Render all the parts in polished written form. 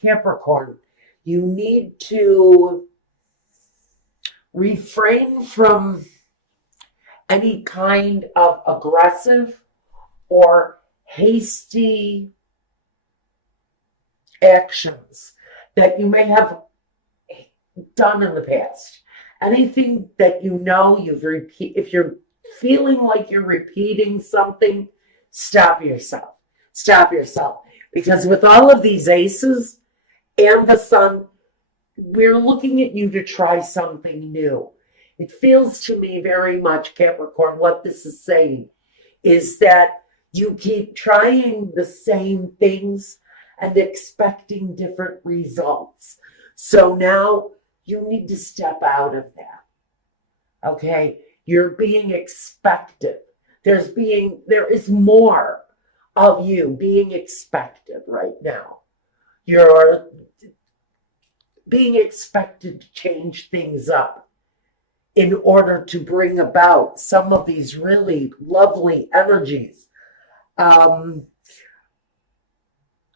Capricorn, you need to refrain from any kind of aggressive or hasty actions that you may have done in the past. Anything that you know if you're feeling like you're repeating something, stop yourself. Stop yourself. Because with all of these aces and the sun, we're looking at you to try something new. It feels to me very much, Capricorn, what this is saying is that you keep trying the same things and expecting different results. So now you need to step out of that. Okay? You're being expected. There is more of you being expected right now. You're being expected to change things up in order to bring about some of these really lovely energies.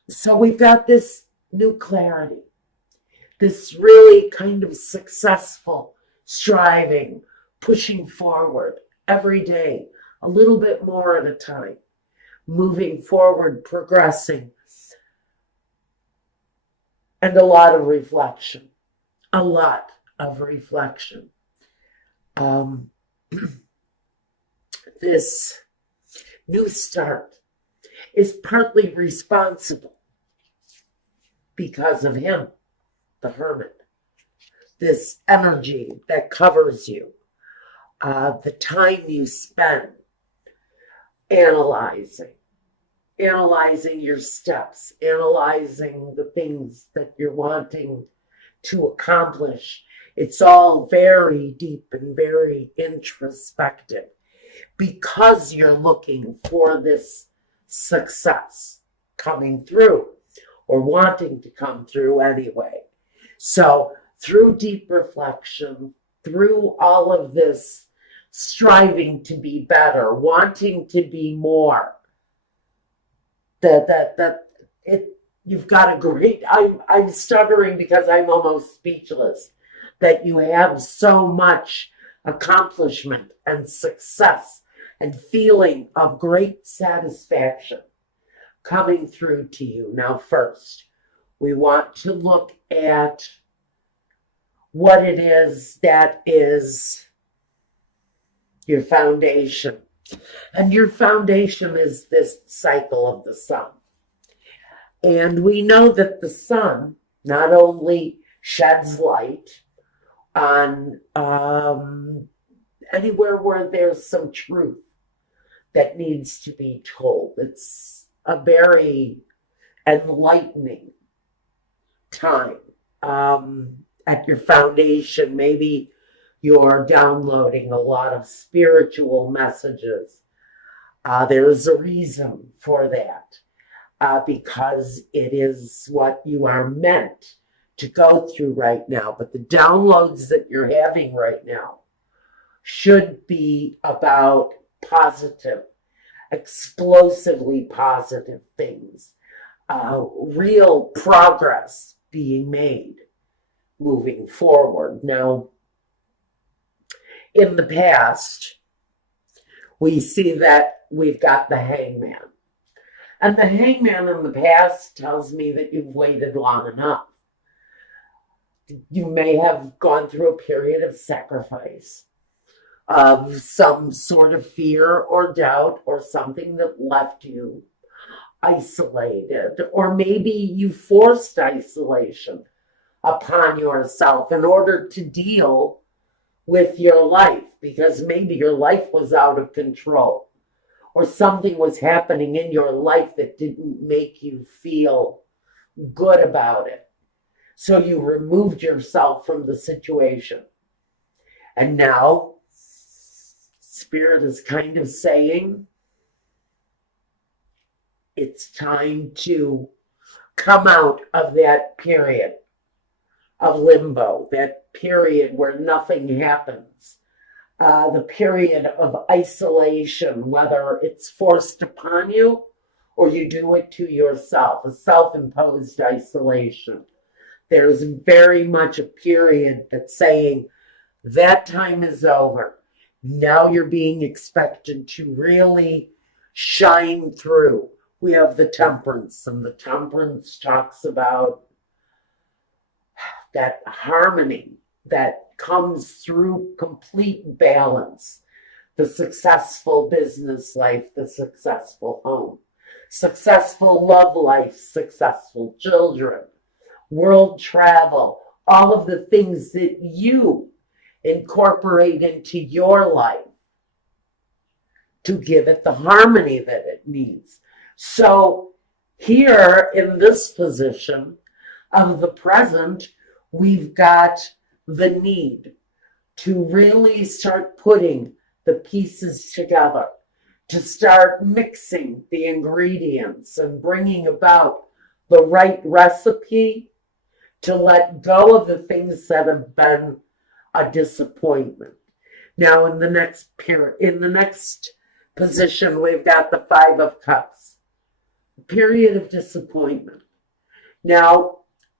So we've got this new clarity, this really kind of successful striving, pushing forward every day, a little bit more at a time, moving forward, progressing, and a lot of reflection, a lot of reflection. This new start is partly responsible because of him, the Hermit, this energy that covers you, the time you spend analyzing your steps, analyzing the things that you're wanting to accomplish. It's all very deep and very introspective because you're looking for this success coming through or wanting to come through anyway. So through deep reflection, through all of this striving to be better, wanting to be more, you've got a great, I'm stuttering because I'm almost speechless, that you have so much accomplishment and success and feeling of great satisfaction coming through to you. Now, first, we want to look at what it is that is your foundation. And your foundation is this cycle of the sun. And we know that the sun not only sheds light on anywhere where there's some truth that needs to be told. It's a very enlightening time at your foundation. Maybe you're downloading a lot of spiritual messages. There's a reason for that, because it is what you are meant to go through right now. But the downloads that you're having right now should be about positive, explosively positive things, real progress being made moving forward. Now, in the past, we see that we've got the Hangman. And the Hangman in the past tells me that you've waited long enough. You may have gone through a period of sacrifice, of some sort of fear or doubt or something that left you isolated, or maybe you forced isolation upon yourself in order to deal with your life, because maybe your life was out of control or something was happening in your life that didn't make you feel good about it. So you removed yourself from the situation. And now Spirit is kind of saying it's time to come out of that period of limbo, that period where nothing happens, the period of isolation, whether it's forced upon you or you do it to yourself, a self-imposed isolation. There's very much a period that's saying that time is over. Now you're being expected to really shine through. We have the temperance, and the temperance talks about that harmony that comes through complete balance. The successful business life, the successful home, successful love life, successful children, world travel, all of the things that you incorporate into your life to give it the harmony that it needs. So here in this position of the present, we've got the need to really start putting the pieces together, to start mixing the ingredients and bringing about the right recipe, to let go of the things that have been a disappointment. Now in the next position, we've got the Five of Cups, period of disappointment. Now,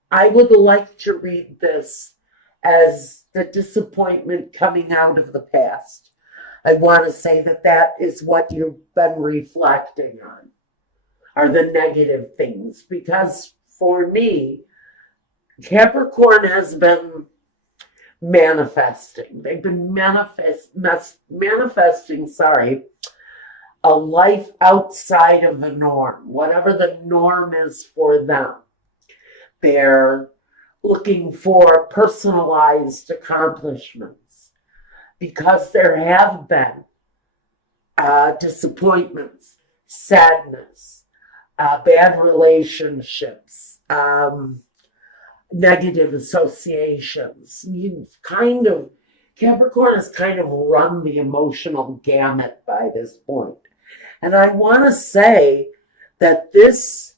I would like to read this as the disappointment coming out of the past. I want to say that that is what you've been reflecting on, are the negative things. Because for me, Capricorn has been manifesting. They've been manifesting, a life outside of the norm, whatever the norm is for them. They're looking for personalized accomplishments because there have been disappointments, sadness, bad relationships, negative associations. Capricorn has kind of run the emotional gamut by this point. And I want to say that this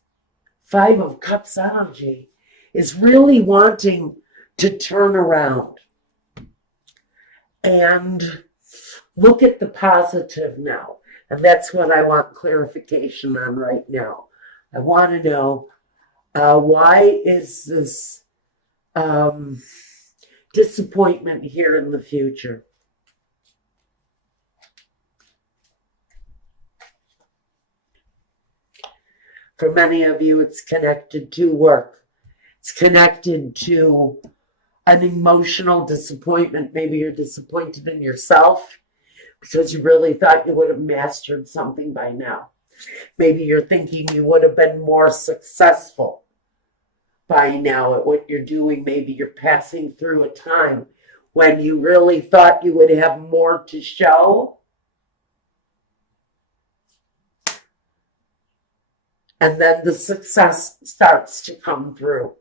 Five of Cups energy is really wanting to turn around and look at the positive now. And that's what I want clarification on right now. I want to know why is this disappointment here in the future? For many of you, it's connected to work. It's connected to an emotional disappointment. Maybe you're disappointed in yourself because you really thought you would have mastered something by now. Maybe you're thinking you would have been more successful by now at what you're doing. Maybe you're passing through a time when you really thought you would have more to show. And then the success starts to come through.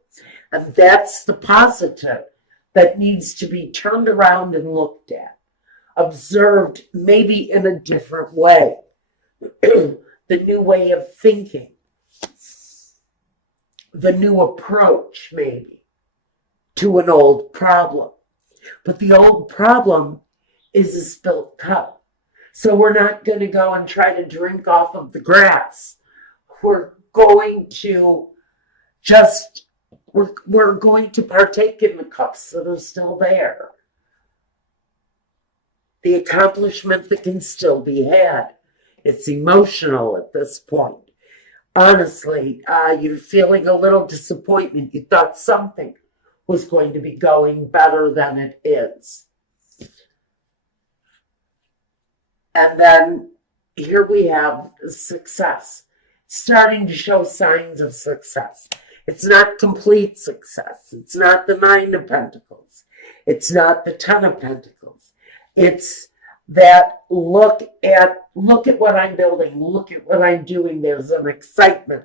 And that's the positive that needs to be turned around and looked at, observed maybe in a different way. The new way of thinking, the new approach maybe to an old problem. But the old problem is a spilt cup. So we're not going to go and try to drink off of the grass. We're going to we're going to partake in the cups that are still there. The accomplishment that can still be had. It's emotional at this point. Honestly, you're feeling a little disappointment. You thought something was going to be going better than it is. And then here we have success, starting to show signs of success. It's not complete success. It's not the Nine of Pentacles. It's not the Ten of Pentacles. It's that look at what I'm building, look at what I'm doing. There's an excitement.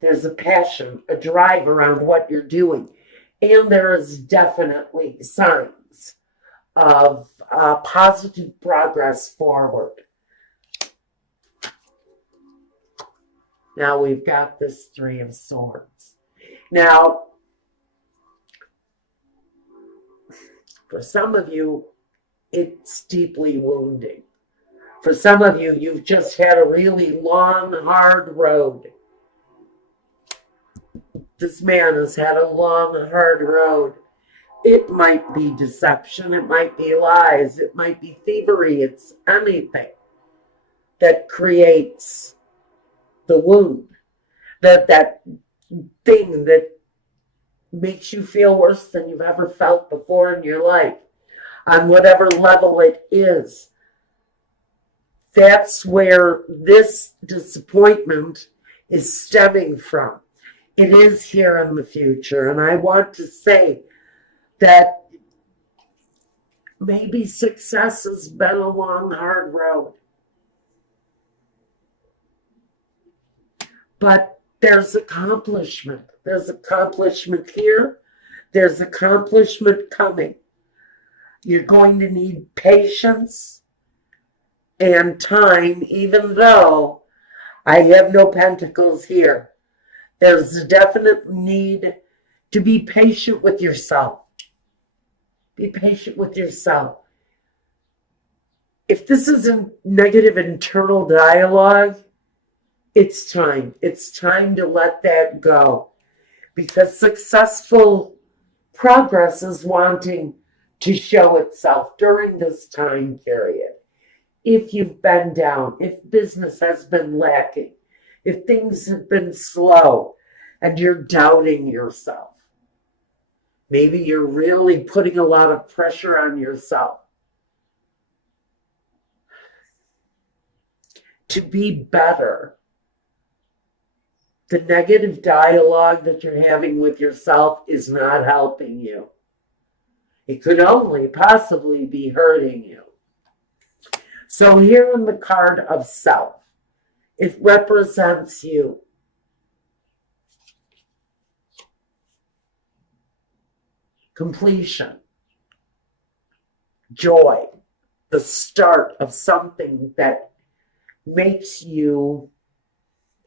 There's a passion, a drive around what you're doing. And there is definitely signs of positive progress forward. Now we've got this Three of Swords. Now, for some of you, it's deeply wounding. For some of you, you've just had a really long, hard road. This man has had a long, hard road. It might be deception, it might be lies, it might be thievery, it's anything that creates the wound, that thing that makes you feel worse than you've ever felt before in your life, on whatever level it is. That's where this disappointment is stemming from. It is here in the future, and I want to say that maybe success has been a long, hard road. But there's accomplishment. There's accomplishment here. There's accomplishment coming. You're going to need patience and time, even though I have no pentacles here. There's a definite need to be patient with yourself. Be patient with yourself. If this is a negative internal dialogue, it's time. It's time to let that go. Because successful progress is wanting to show itself during this time period. If you've been down, if business has been lacking, if things have been slow and you're doubting yourself, maybe you're really putting a lot of pressure on yourself to be better. The negative dialogue that you're having with yourself is not helping you. It could only possibly be hurting you. So here in the card of self, it represents you. Completion, joy, the start of something that makes you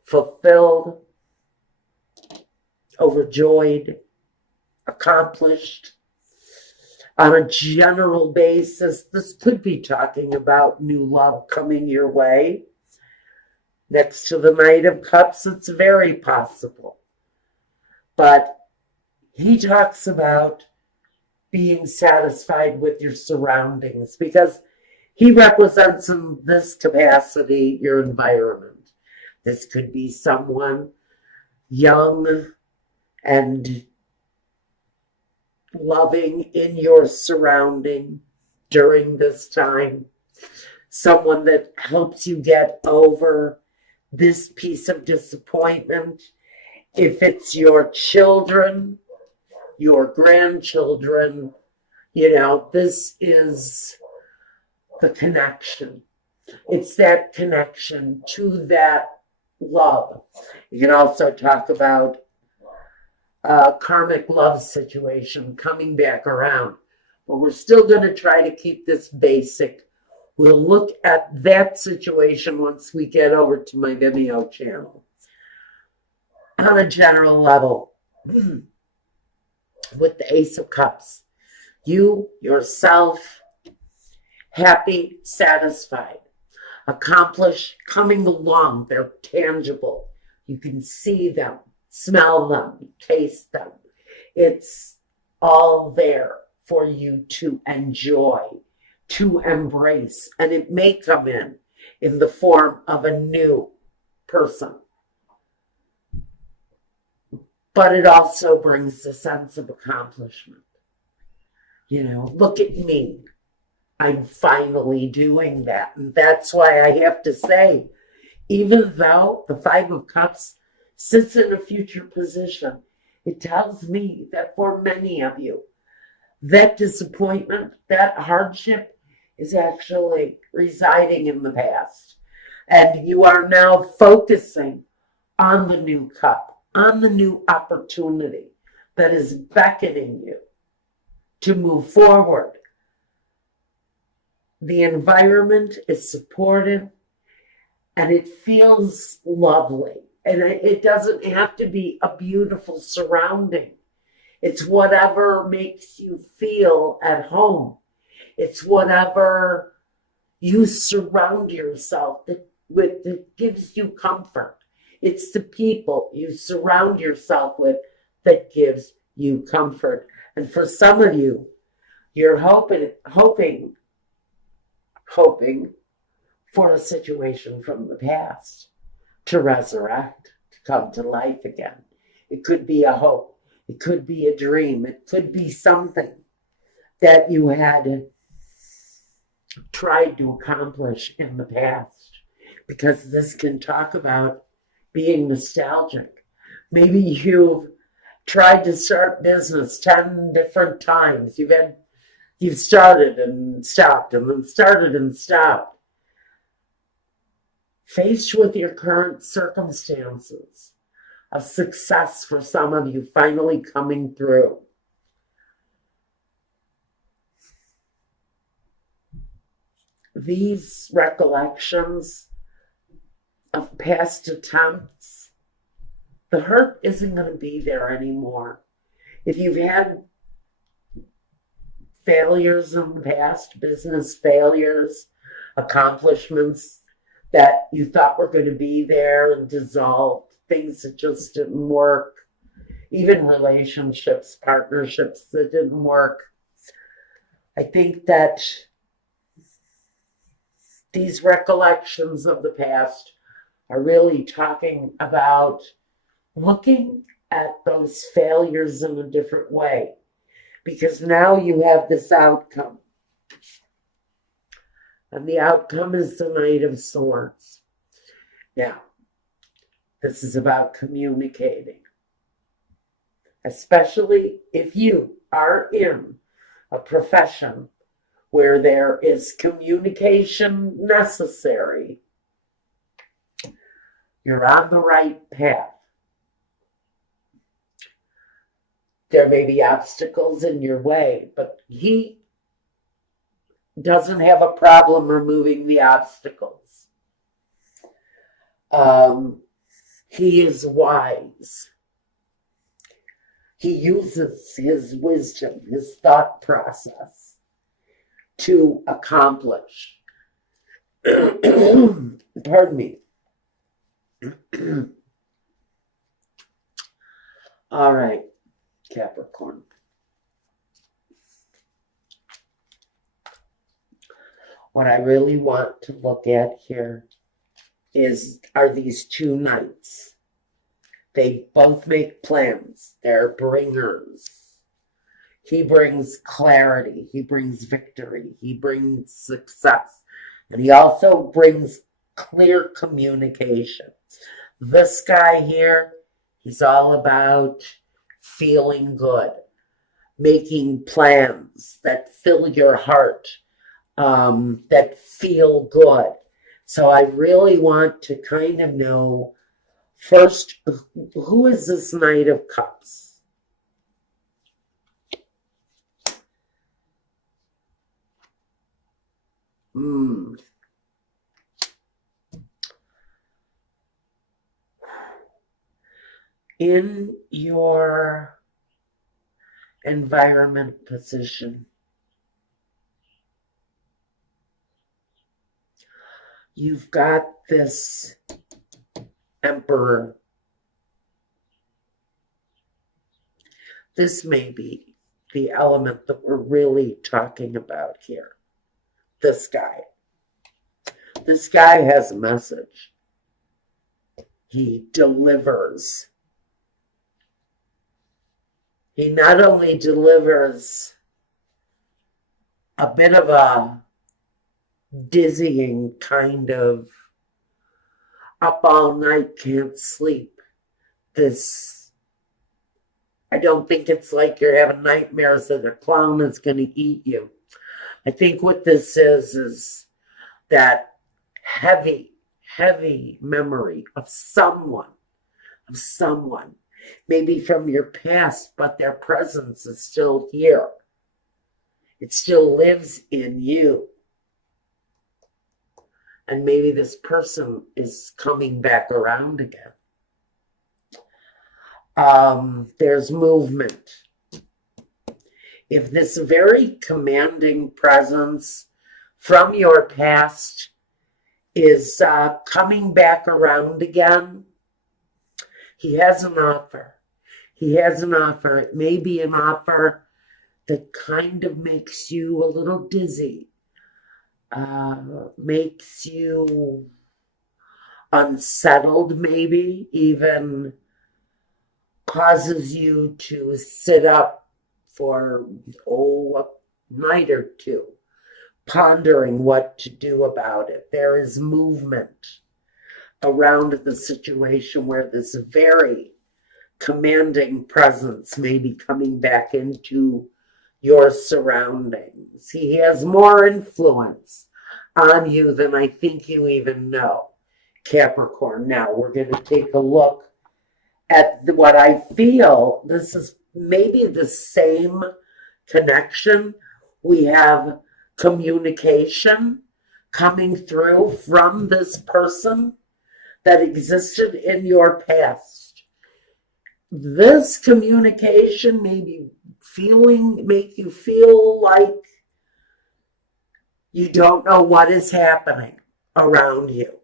fulfilled, overjoyed, accomplished. On a general basis, this could be talking about new love coming your way. Next to the Knight of Cups, it's very possible. But he talks about being satisfied with your surroundings because he represents in this capacity your environment. This could be someone young and loving in your surrounding during this time. Someone that helps you get over this piece of disappointment. If it's your children, your grandchildren, this is the connection. It's that connection to that love. You can also talk about a karmic love situation coming back around. But we're still going to try to keep this basic. We'll look at that situation once we get over to my Vimeo channel. On a general level, with the Ace of Cups, you, yourself, happy, satisfied, accomplished, coming along. They're tangible. You can see them, smell them, taste them. It's all there for you to enjoy, to embrace. And it may come in the form of a new person. But it also brings a sense of accomplishment. Look at me. I'm finally doing that. And that's why I have to say, even though the Five of Cups sits in a future position, it tells me that for many of you, that disappointment, that hardship is actually residing in the past. And you are now focusing on the new cup, on the new opportunity that is beckoning you to move forward. The environment is supportive and it feels lovely. And it doesn't have to be a beautiful surrounding. It's whatever makes you feel at home. It's whatever you surround yourself with that gives you comfort. It's the people you surround yourself with that gives you comfort. And for some of you, you're hoping for a situation from the past to resurrect, to come to life again. It could be a hope. It could be a dream. It could be something that you had tried to accomplish in the past, because this can talk about being nostalgic. Maybe you've tried to start business 10 different times. You've started and stopped and then started and stopped. Faced with your current circumstances of success for some of you finally coming through, these recollections of past attempts, the hurt isn't going to be there anymore. If you've had failures in the past, business failures, accomplishments that you thought were going to be there and dissolved, things that just didn't work, even relationships, partnerships that didn't work, I think that these recollections of the past are really talking about looking at those failures in a different way, because now you have this outcome. And the outcome is the Knight of Swords. Now, this is about communicating, especially if you are in a profession where there is communication necessary. You're on the right path. There may be obstacles in your way, but he doesn't have a problem removing the obstacles. He is wise. He uses his wisdom, his thought process to accomplish. Pardon me. All right, Capricorn. What I really want to look at here are these two knights. They both make plans. They're bringers. He brings clarity. He brings victory. He brings success. And he also brings clear communication. This guy here, he's all about feeling good, making plans that fill your heart, that feel good. So I really want to kind of know first, who is this Knight of Cups? In your environment position, you've got this Emperor. This may be the element that we're really talking about here. This guy. This guy has a message. He delivers. He not only delivers a bit of a dizzying kind of up all night, can't sleep. I don't think it's like you're having nightmares that a clown is going to eat you. I think what this is that heavy, heavy memory of someone, maybe from your past, but their presence is still here. It still lives in you. And maybe this person is coming back around again. There's movement. If this very commanding presence, from your past is coming back around again. He has an offer. He has an offer. It may be an offer that kind of makes you a little dizzy, makes you unsettled, maybe even causes you to sit up for, a night or two, pondering what to do about it. There is movement around the situation where this very commanding presence may be coming back into your surroundings. He has more influence on you than I think you even know, Capricorn. Now we're going to take a look at what I feel. This is maybe the same connection. We have communication coming through from this person that existed in your past. This communication make you feel like you don't know what is happening around you.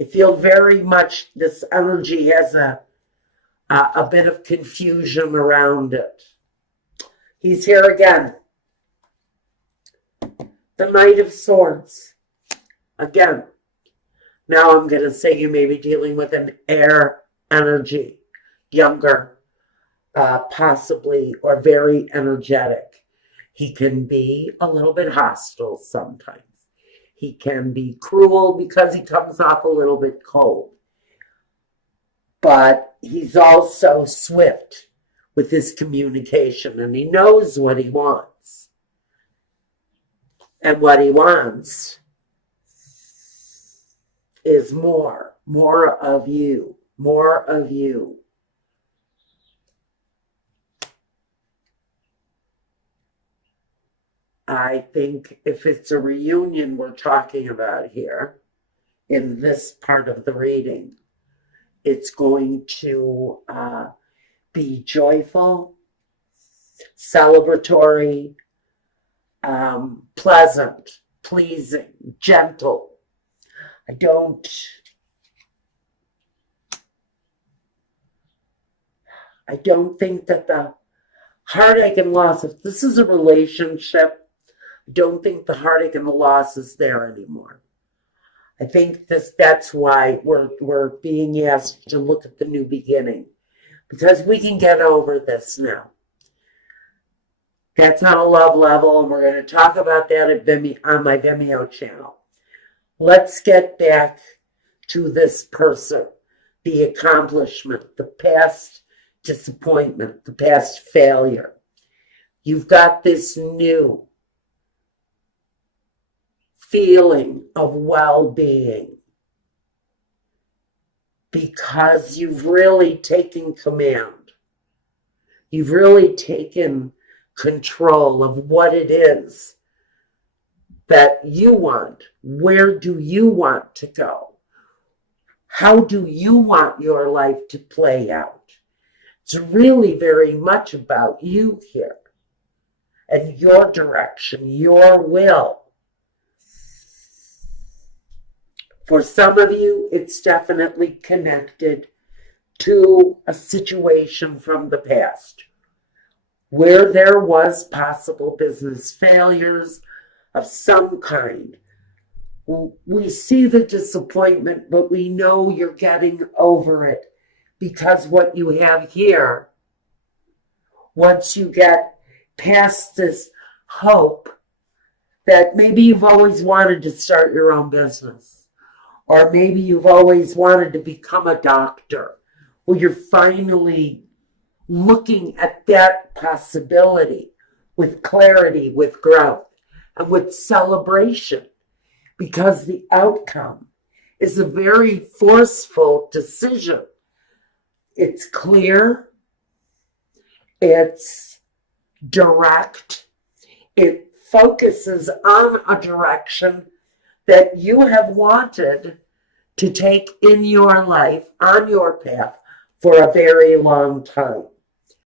I feel very much this energy has a bit of confusion around it. He's here again. The Knight of Swords. Again. Now I'm going to say you may be dealing with an air energy. Younger, possibly, or very energetic. He can be a little bit hostile sometimes. He can be cruel because he comes off a little bit cold. But he's also swift with his communication, and he knows what he wants. And what he wants is more of you, more of you. I think if it's a reunion we're talking about here, in this part of the reading, it's going to be joyful, celebratory, pleasant, pleasing, gentle. I don't think that the heartache and loss, if this is a relationship, I don't think the heartache and the loss is there anymore. I think that's why we're being asked to look at the new beginning, because we can get over this now. That's on a love level, and we're going to talk about that on my Vimeo channel. Let's get back to this person, the accomplishment, the past disappointment, the past failure. You've got this new feeling of well-being because you've really taken command. You've really taken control of what it is that you want. Where do you want to go? How do you want your life to play out? It's really very much about you here and your direction, your will. For some of you, it's definitely connected to a situation from the past where there was possible business failures of some kind. We see the disappointment, but we know you're getting over it, because what you have here, once you get past this hope that maybe you've always wanted to start your own business, or maybe you've always wanted to become a doctor, well, you're finally looking at that possibility with clarity, with growth, and with celebration, because the outcome is a very forceful decision. It's clear, it's direct, it focuses on a direction that you have wanted to take in your life, on your path, for a very long time.